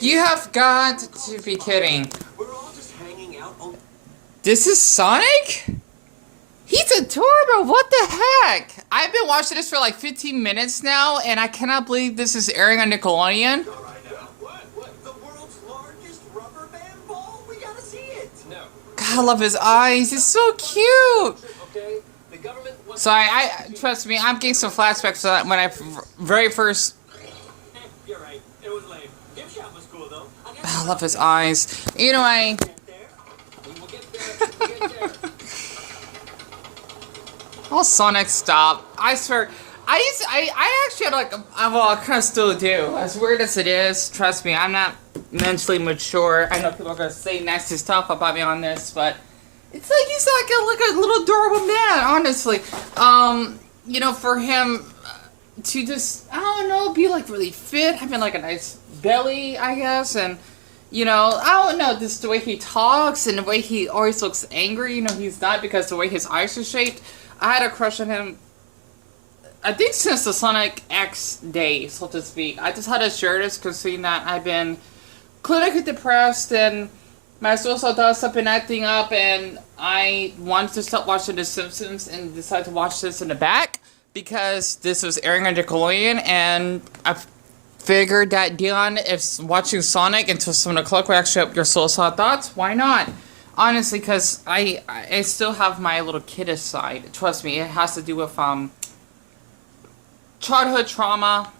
You have got to be kidding. We're all just hanging out. This is Sonic? He's adorable, what the heck? I've been watching this for like 15 minutes now, and I cannot believe this is airing on Nickelodeon. What? The world's largest rubber band ball? We gotta see it. No. God, I love his eyes, he's so cute. Okay, the government wants... So I trust me, I'm getting some flashbacks to that when I very first... You're right, it was lame. Gift shop was cool though. I love his eyes. You know, We will get there. Oh, Sonic, stop. I swear, I actually had like, well, I kind of still do. As weird as it is, trust me, I'm not mentally mature. I know people are going to say nasty stuff about me on this, but it's like he's like a little adorable man, honestly. You know, for him to just, I don't know, be like really fit, having like a nice belly, I guess, and you know, I don't know, just the way he talks and the way he always looks angry, you know, he's not because the way his eyes are shaped. I had a crush on him, I think since the Sonic X days, so to speak. I just had to share this because seeing that I've been clinically depressed and my suicidal thoughts have been acting up, and I wanted to stop watching The Simpsons and decided to watch this in the back because this was airing on Nickelodeon, and I figured that Deon, if watching Sonic until 7 o'clock would actually help your suicidal thoughts, why not? Honestly, because I still have my little kiddish side. Trust me, it has to do with childhood trauma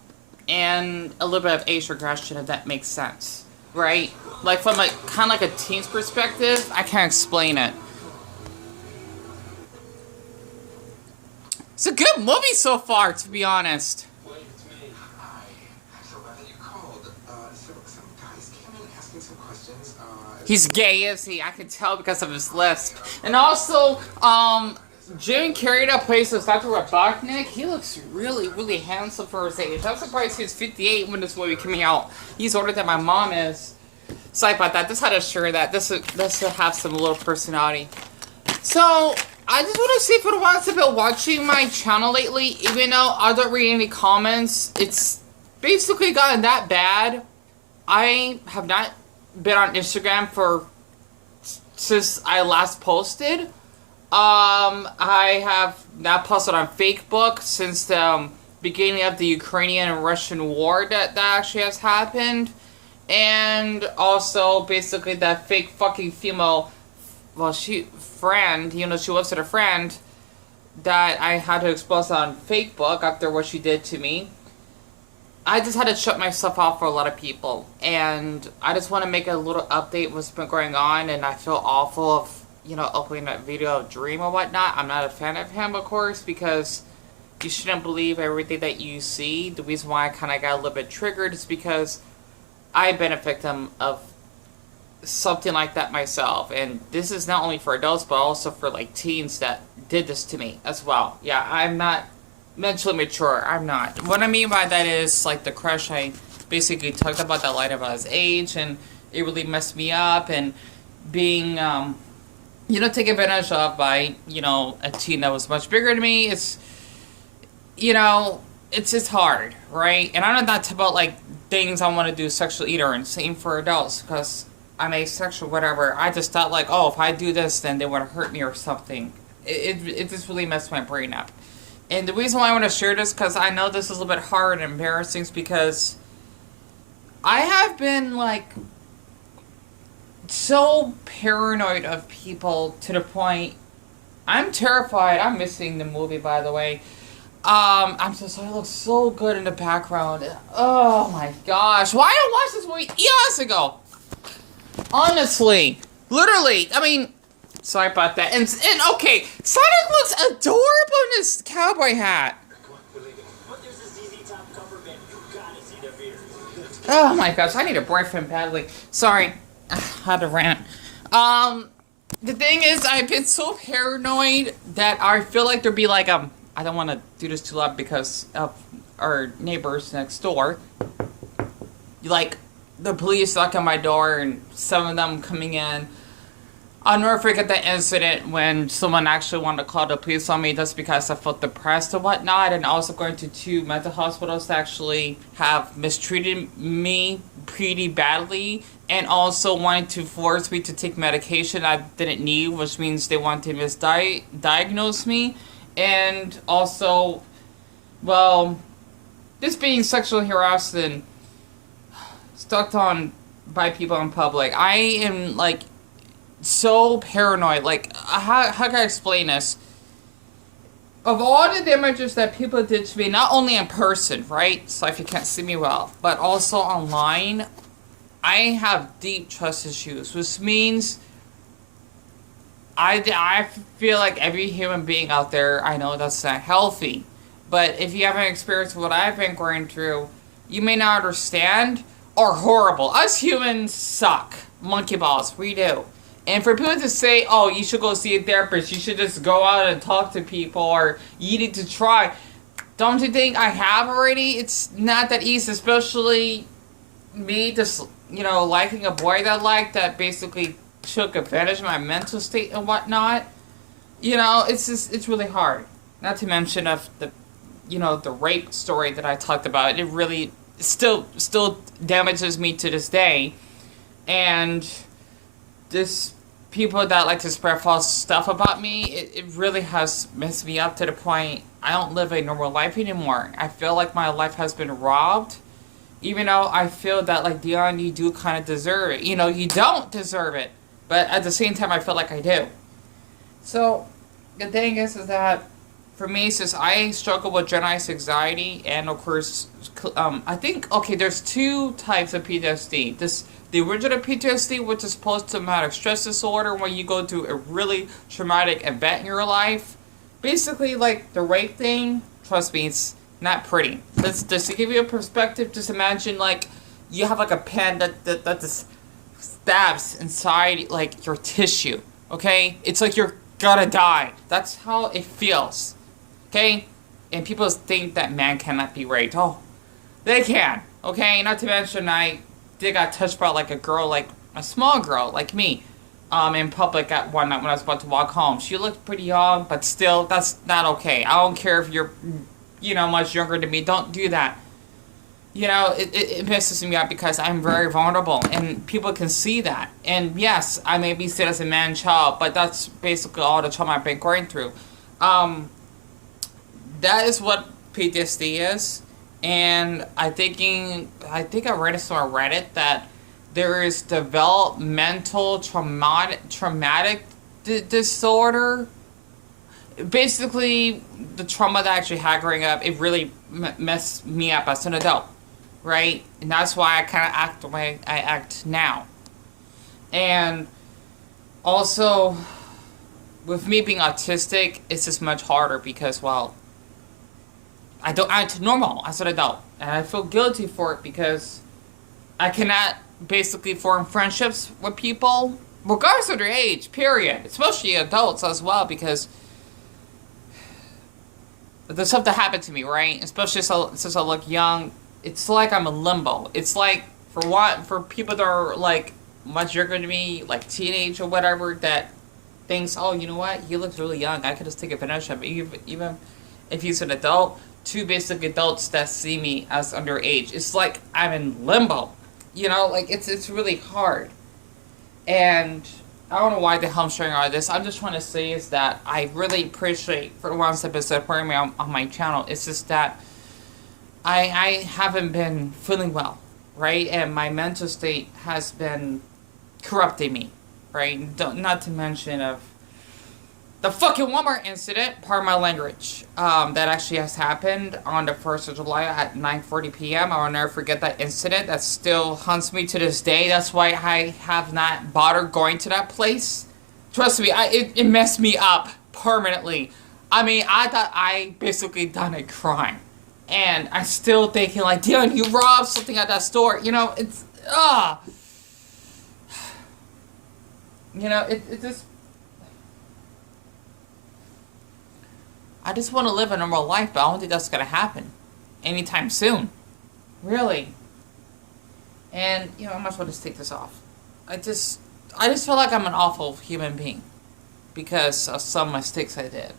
and a little bit of age regression, if that makes sense, right? Like from like kind of like a teen's perspective, I can't explain it. It's a good movie so far, to be honest. He's gay, is he? I can tell because of his lisp. And also, Jim Carrey that plays as Dr. Robotnik, he looks really, really handsome for his age. I'm surprised he's 58 when this movie came out. He's older than my mom is. Sorry about that. Just had to share that. This will have some little personality. So, I just want to see if anyone else has been watching my channel lately. Even though I don't read any comments, it's basically gotten that bad. I have not been on Instagram since I last posted. I have not posted on Facebook since the beginning of the Ukrainian and Russian war that actually has happened. And also, basically, that fake fucking female, well, friend, you know, she was a friend, that I had to expose on Facebook after what she did to me. I just had to shut myself off for a lot of people, and I just want to make a little update what's been going on, and I feel awful of, you know, uploading that video of Dream or whatnot. I'm not a fan of him, of course, because you shouldn't believe everything that you see. The reason why I kind of got a little bit triggered is because I've been a victim of something like that myself, and this is not only for adults, but also for, like, teens that did this to me as well. Yeah, I'm not mentally mature. I'm not. What I mean by that is, like, the crush I basically talked about that lied about his age, and it really messed me up, and being, you know, taken advantage of by, you know, a teen that was much bigger than me. It's, you know, it's just hard, right? And I'm not about, like, things I want to do sexually either, and same for adults, because I'm asexual, whatever. I just thought, like, oh, if I do this, then they want to hurt me or something. It just really messed my brain up. And the reason why I want to share this, because I know this is a little bit hard and embarrassing, is because I have been, like, so paranoid of people to the point, I'm terrified. I'm missing the movie, by the way. I'm so sorry, it looks so good in the background. Oh my gosh. Why did I watch this movie years ago? Honestly. Literally. I mean, sorry about that. And okay, Sonic looks adorable in his cowboy hat. Oh my gosh, I need a boyfriend badly. Sorry, I had to rant. The thing is, I've been so paranoid that I feel like there'd be like I don't want to do this too loud because of our neighbors next door. Like, the police knock on my door and some of them coming in. I'll never forget the incident when someone actually wanted to call the police on me just because I felt depressed and whatnot, and also going to 2 mental hospitals to actually have mistreated me pretty badly, and also wanted to force me to take medication I didn't need, which means they wanted to misdiagnose me, and also, well, this being sexually harassed and stuck on by people in public. I am like so paranoid. Like, how can I explain this? Of all the damages that people did to me, not only in person, right? So if you can't see me well, but also online, I have deep trust issues, which means I feel like every human being out there, I know that's not healthy. But if you haven't experienced what I've been going through, you may not understand, or horrible. Us humans suck. Monkey balls, we do. And for people to say, oh, you should go see a therapist, you should just go out and talk to people, or you need to try. Don't you think I have already? It's not that easy, especially me just, liking a boy that I liked that basically took advantage of my mental state and whatnot. It's really hard. Not to mention of the rape story that I talked about. It really still damages me to this day. And this people that like to spread false stuff about me, it really has messed me up to the point I don't live a normal life anymore. I feel like my life has been robbed, even though I feel that, like, Deon, you do kind of deserve it. You don't deserve it, but at the same time I feel like I do. So the thing is that for me, since I struggle with generalized anxiety, and of course, I think, okay, there's two types of PTSD. The original PTSD, which is post-traumatic stress disorder, when you go through a really traumatic event in your life. Basically, like the rape thing, trust me, it's not pretty. Just to give you a perspective, just imagine, like, you have like a pen that just stabs inside, like, your tissue, okay? It's like you're gonna die. That's how it feels, okay? And people think that man cannot be raped. Oh, they can, okay? Not to mention, they got touched by like a girl, like a small girl like me, in public at one night when I was about to walk home. She looked pretty young, but still, that's not okay. I don't care if you're, much younger than me. Don't do that. It messes me up because I'm very vulnerable, and people can see that. And yes, I may be seen as a man-child, but that's basically all the trauma I've been going through. That is what PTSD is. And I think I read it on Reddit that there is developmental traumatic disorder. Basically, the trauma that I actually had growing up, it really messed me up as an adult, right? And that's why I kind of act the way I act now. And also, with me being autistic, it's just much harder because, well, I don't act normal as an adult, and I feel guilty for it because I cannot basically form friendships with people, regardless of their age, period. Especially adults as well, because there's something happened to me, right? Especially since I look young, it's like I'm in limbo. It's like, for people that are like much younger than me, like teenage or whatever, that thinks, oh, you know what, he looks really young, I could just take advantage of him, even if he's an adult. Two basic adults that see me as underage. It's like I'm in limbo. Like it's really hard. And I don't know why the hell I'm sharing all this. I'm just trying to say is that I really appreciate for the ones that have been supporting me on my channel. It's just that I haven't been feeling well, right? And my mental state has been corrupting me, right? Not to mention of the fucking Walmart incident, pardon my language, that actually has happened on the 1st of July at 9:40 p.m. I will never forget that incident. That still haunts me to this day. That's why I have not bothered going to that place. Trust me, it messed me up permanently. I mean, I thought I basically done a crime. And I'm still thinking, like, Deon, you robbed something at that store. It's, it just... I just want to live a normal life, but I don't think that's going to happen anytime soon. Really. And, I might as well just take this off. I just feel like I'm an awful human being because of some mistakes I did.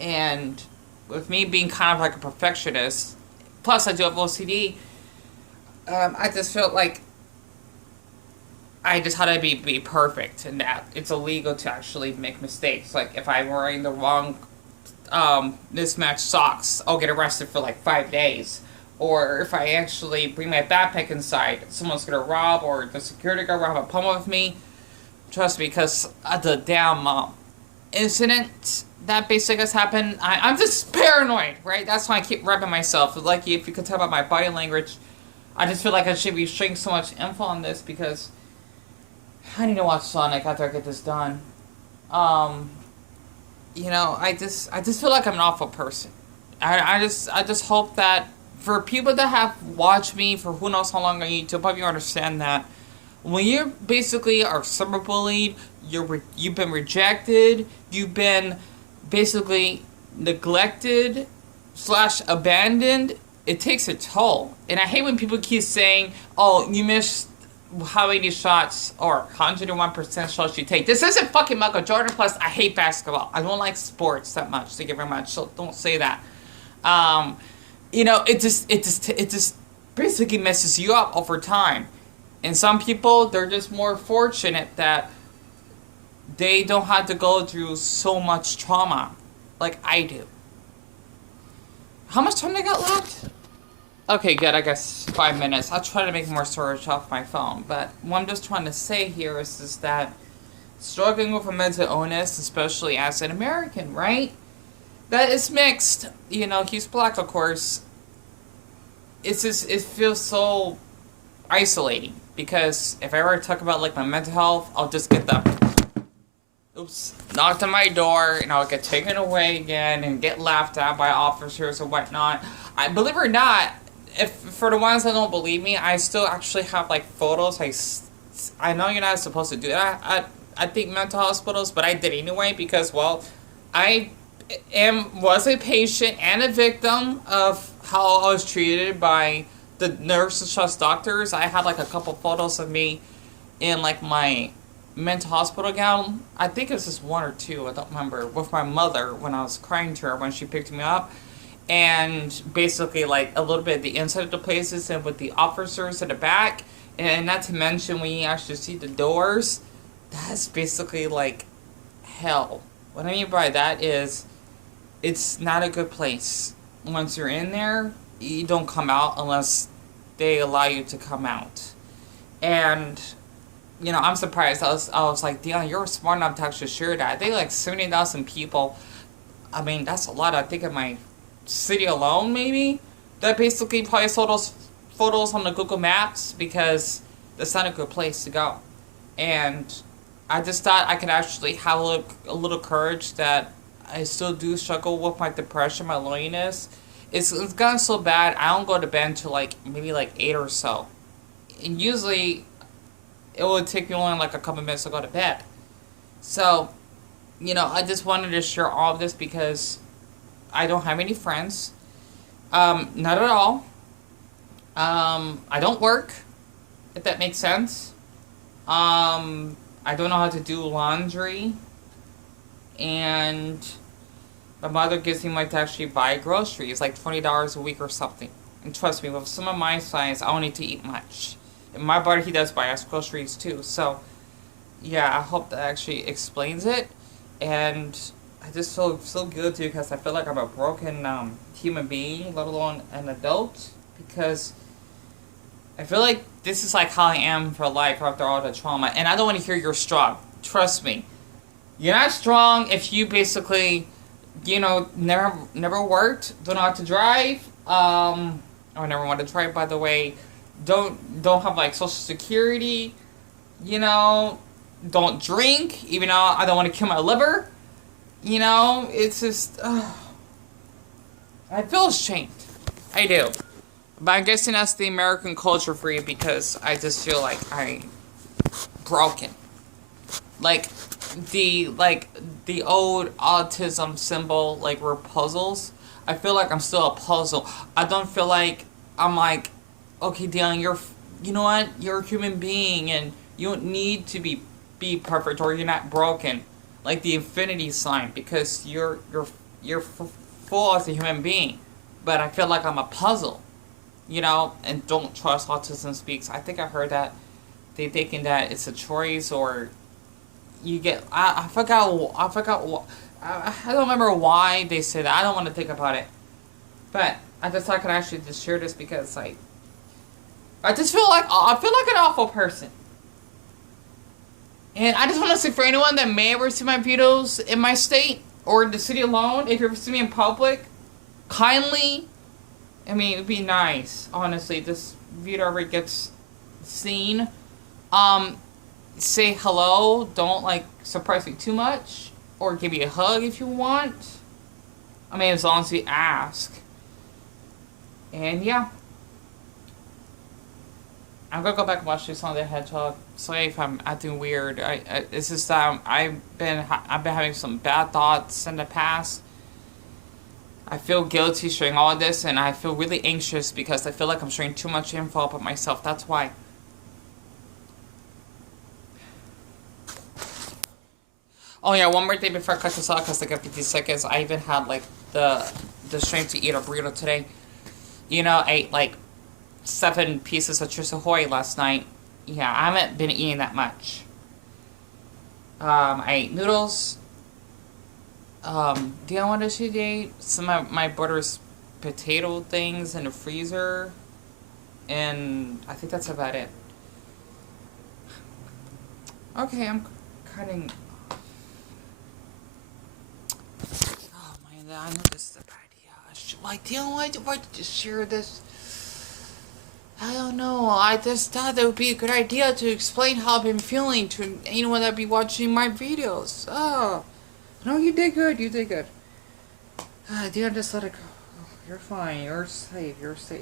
And with me being kind of like a perfectionist, plus I do have OCD, I just felt like I just had to be perfect, and that it's illegal to actually make mistakes. Like if I'm wearing the wrong mismatched socks, I'll get arrested for like 5 days. Or if I actually bring my backpack inside, someone's gonna rob, or the security guard will have a pummel with me. Trust me, because of the damn incident that basically has happened, I'm just paranoid, right? That's why I keep repping myself. Like, if you could tell by my body language, I just feel like I should be showing so much info on this because I need to watch Sonic after I get this done. You know, I just feel like I'm an awful person. I just hope that for people that have watched me for who knows how long on YouTube, I hope you understand that when you basically are cyberbullied, you've been rejected, you've been basically neglected / abandoned, it takes a toll. And I hate when people keep saying, oh, you missed how many shots or 101% shots you take. This isn't fucking Michael Jordan. Plus, I hate basketball. I don't like sports that much. Thank you very much. So don't say that. You know, it just basically messes you up over time. And some people, they're just more fortunate that they don't have to go through so much trauma like I do. How much time do I got left? Okay, good. I guess 5 minutes. I'll try to make more storage off my phone. But what I'm just trying to say here is that struggling with a mental illness, especially as an American, right? That is mixed. You know, he's black, of course. It's just, it feels so isolating. Because if I ever talk about, like, my mental health, I'll just get the knocked on my door, and I'll get taken away again and get laughed at by officers and whatnot. Believe it or not, if for the ones that don't believe me, I still actually have like photos. I know you're not supposed to do that I think mental hospitals, but I did anyway because, well, I was a patient and a victim of how I was treated by the nurses / doctors. I had like a couple photos of me in like my mental hospital gown. I think it was just 1 or 2, I don't remember, with my mother when I was crying to her when she picked me up. And basically like a little bit of the inside of the places and with the officers at the back. And not to mention when you actually see the doors, that's basically like hell. What I mean by that is it's not a good place. Once you're in there, you don't come out unless they allow you to come out. And you know, I'm surprised. I was like, Deon, you're smart enough to actually share that. I think like 70,000 people. I mean, that's a lot. I think in my city alone, maybe, that basically probably saw those photos on the Google Maps because that's not a good place to go. And I just thought I could actually have a little courage that I still do struggle with my depression, my loneliness. It's gotten so bad, I don't go to bed until like maybe like 8 or so. And usually it would take me only like a couple minutes to go to bed. So, you know, I just wanted to share all of this because I don't have any friends. Not at all. I don't work, if that makes sense. I don't know how to do laundry. And my mother gives me money to actually buy groceries, like $20 a week or something. And trust me, with some of my size, I don't need to eat much. And my brother, he does buy us groceries too. So, yeah, I hope that actually explains it. And I just feel so guilty because I feel like I'm a broken human being, let alone an adult. Because I feel like this is like how I am for life after all the trauma. And I don't want to hear you're strong. Trust me. You're not strong if you basically, you know, never worked, don't know how to drive. I never want to drive, by the way. Don't have like Social Security, you know, don't drink, even though I don't want to kill my liver. You know, it's just, I feel ashamed. I do. But I'm guessing that's the American culture for you because I just feel like I'm broken. Like the old autism symbol, like we're puzzles. I feel like I'm still a puzzle. I don't feel like I'm like, okay, Deon, you know what? You're a human being and you don't need to be perfect or you're not broken. Like the infinity sign because you're full as a human being. But I feel like I'm a puzzle. you know, and don't trust Autism Speaks. I think I heard that they thinking that it's a choice or you get. I forgot. I forgot. I don't remember why they said that. I don't want to think about it, but I just thought I could actually just share this because like I just feel like an awful person. And I just want to say for anyone that may ever see my videos in my state or in the city alone, if you ever see me in public, kindly, I mean, it'd be nice, honestly, this video ever gets seen, say hello, don't, like, surprise me too much, or give me a hug if you want. I mean, as long as you ask. And, yeah. I'm gonna go back and watch this on the Hedgehog. Sorry if I'm acting weird. It's just I've been having some bad thoughts in the past. I feel guilty sharing all of this, and I feel really anxious because I feel like I'm sharing too much info about myself. That's why. Oh yeah, one more thing before I cut this off, because I got 50 seconds. I even had like the strength to eat a burrito today. You know, I ate like 7 pieces of Chips Ahoy last night. Yeah, I haven't been eating that much. I ate noodles. Deon wanted to eat some of my brother's potato things in the freezer. And I think that's about it. Okay, I'm cutting. Oh man, I know this is a bad idea. Like, Deon, why did you share this? I don't know. I just thought it would be a good idea to explain how I've been feeling to anyone that be watching my videos. Oh, no, you did good. You did good. Deon, just let it go. Oh, you're fine. You're safe. You're safe.